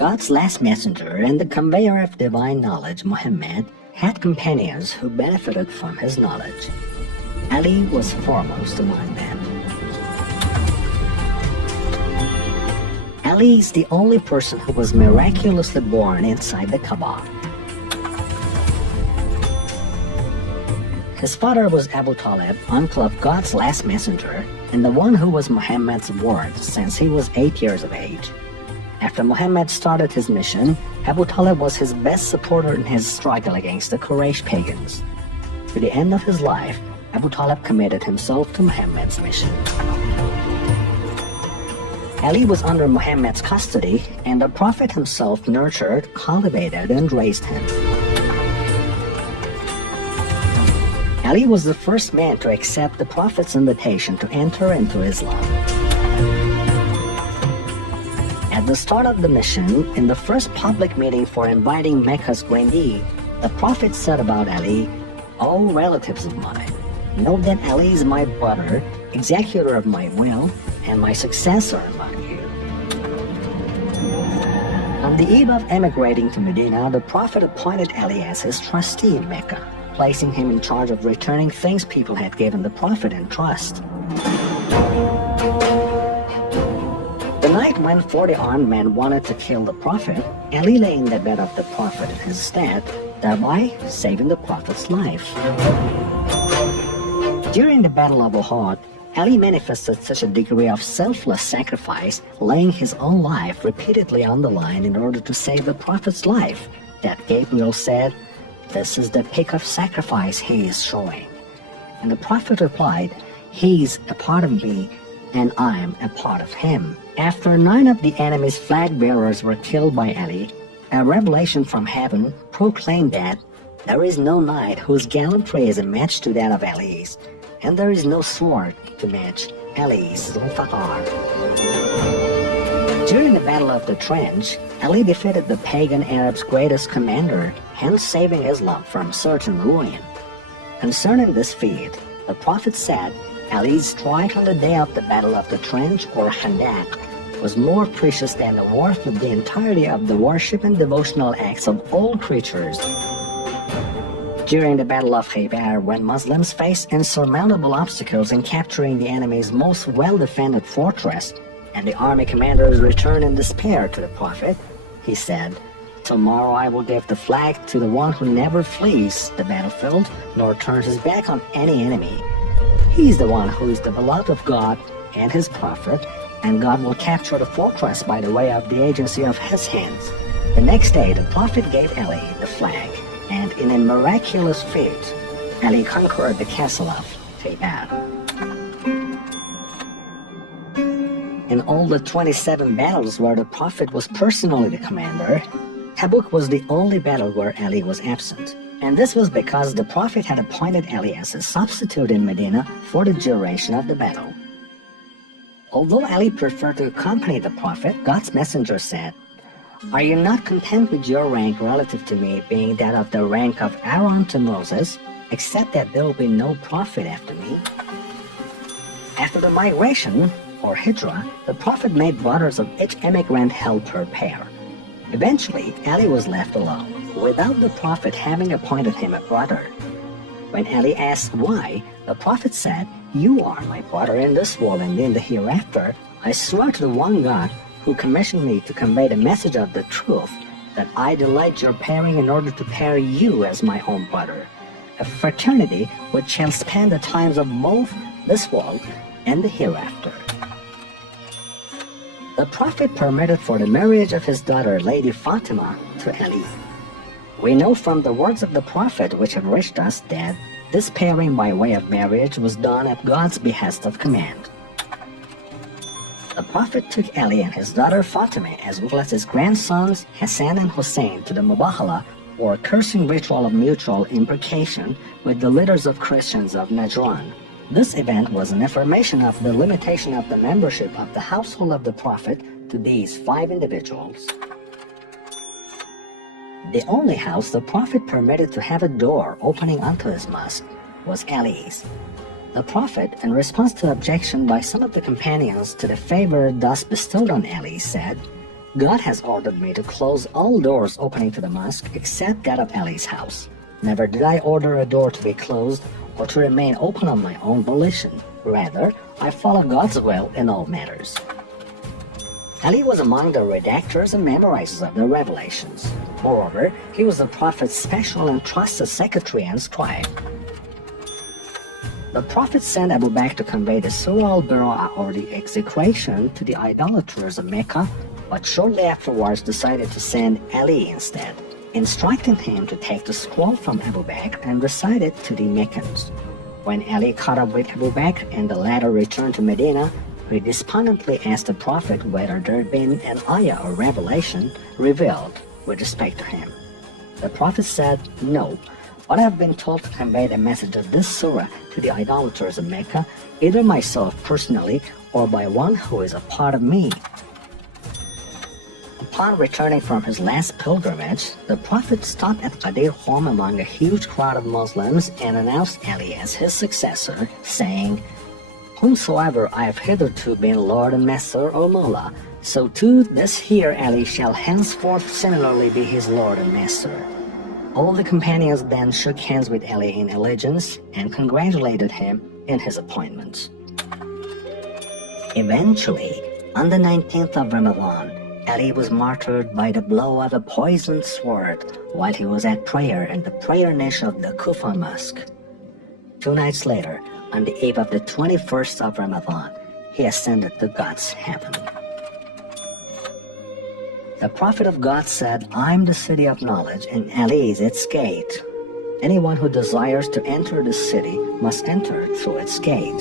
God's last messenger and the conveyor of divine knowledge, Muhammad, had companions who benefited from his knowledge. Ali was foremost among them. Ali is the only person who was miraculously born inside the Kaaba. His father was Abu Talib, uncle of God's last messenger, and the one who was Muhammad's ward since he was 8 years of age. After Muhammad started his mission, Abu Talib was his best supporter in his struggle against the Quraysh pagans. To the end of his life, Abu Talib committed himself to Muhammad's mission. Ali was under Muhammad's custody, and the Prophet himself nurtured, cultivated, and raised him. Ali was the first man to accept the Prophet's invitation to enter into Islam. At the start of the mission, in the first public meeting for inviting Mecca's grandee, the Prophet said about Ali, "O relatives of mine, know that Ali is my brother, executor of my will, and my successor among you." On the eve of emigrating to Medina, the Prophet appointed Ali as his trustee in Mecca, placing him in charge of returning things people had given the Prophet in trust. The night when 40 armed men wanted to kill the Prophet, Ali lay in the bed of the Prophet in his stead, thereby saving the Prophet's life. During the Battle of Uhud, Ali manifested such a degree of selfless sacrifice, laying his own life repeatedly on the line in order to save the Prophet's life, that Gabriel said, "This is the peak of sacrifice he is showing." And the Prophet replied, "He's a part of me, and I'm a part of him." After 9 of the enemy's flag bearers were killed by Ali, a revelation from heaven proclaimed that there is no knight whose gallantry is a match to that of Ali's, and there is no sword to match Ali's Zulfaqar. During the Battle of the Trench, Ali defeated the pagan Arabs' greatest commander, hence saving Islam from certain ruin. Concerning this feat, the Prophet said, "Ali's strike on the day of the Battle of the Trench, or Khandak, was more precious than the worth of the entirety of the worship and devotional acts of all creatures." During the Battle of Khaybar, when Muslims faced insurmountable obstacles in capturing the enemy's most well-defended fortress, and the army commanders returned in despair to the Prophet, he said, "Tomorrow I will give the flag to the one who never flees the battlefield nor turns his back on any enemy. He is the one who is the beloved of God and his Prophet, and God will capture the fortress by the way of the agency of his hands." The next day, the Prophet gave Ali the flag, and in a miraculous feat, Ali conquered the castle of Khaybar. In all the 27 battles where the Prophet was personally the commander, Tabuk was the only battle where Ali was absent. And this was because the Prophet had appointed Ali as a substitute in Medina for the duration of the battle. Although Ali preferred to accompany the Prophet, God's messenger said, "Are you not content with your rank relative to me being that of the rank of Aaron to Moses, except that there will be no prophet after me?" After the migration, or Hijrah, the Prophet made brothers of each emigrant help per pair. Eventually, Ali was left alone, without the Prophet having appointed him a brother. When Ali asked why, the Prophet said, "You are my brother in this world and in the hereafter. I swear to the one God who commissioned me to convey the message of the truth, that I delight your pairing in order to pair you as my own brother, a fraternity which shall span the times of both this world and the hereafter." The Prophet permitted for the marriage of his daughter, Lady Fatima, to Ali. We know from the words of the Prophet which have reached us that this pairing by way of marriage was done at God's behest of command. The Prophet took Ali and his daughter Fatima, as well as his grandsons Hassan and Hussein, to the Mubahala, or cursing ritual of mutual imprecation, with the leaders of Christians of Najran. This event was an affirmation of the limitation of the membership of the household of the Prophet to these 5 individuals. The only house the Prophet permitted to have a door opening onto his mosque was Ali's. The Prophet, in response to objection by some of the companions to the favor thus bestowed on Ali, said, God has ordered me to close all doors opening to the mosque except that of Ali's house. Never did I order a door to be closed or to remain open on my own volition. Rather, I follow God's will in all matters. Ali was among the redactors and memorizers of the revelations. Moreover, he was the Prophet's special and trusted secretary and scribe. The Prophet sent Abu Bakr to convey the Surah al-Bara'ah, or the execration, to the idolaters of Mecca, but shortly afterwards decided to send Ali instead, instructing him to take the scroll from Abu Bakr and recite it to the Meccans. When Ali caught up with Abu Bakr and the latter returned to Medina, he despondently asked the Prophet whether there had been an ayah or revelation revealed with respect to him. The Prophet said, "No, but I have been told to convey the message of this surah to the idolaters of Mecca, either myself personally or by one who is a part of me." Upon returning from his last pilgrimage, the Prophet stopped at Qadir home among a huge crowd of Muslims and announced Ali as his successor, saying, "Whomsoever I have hitherto been Lord and Master or Mullah, so too this here Ali shall henceforth similarly be his Lord and Master." All the companions then shook hands with Ali in allegiance and congratulated him in his appointment. Eventually, on the 19th of Ramadan, Ali was martyred by the blow of a poisoned sword while he was at prayer in the prayer niche of the Kufa Mosque. 2 nights later, on the eve of the 21st of Ramadan, he ascended to God's heaven. The Prophet of God said, "I am the city of knowledge, and Ali is its gate. Anyone who desires to enter the city must enter through its gate."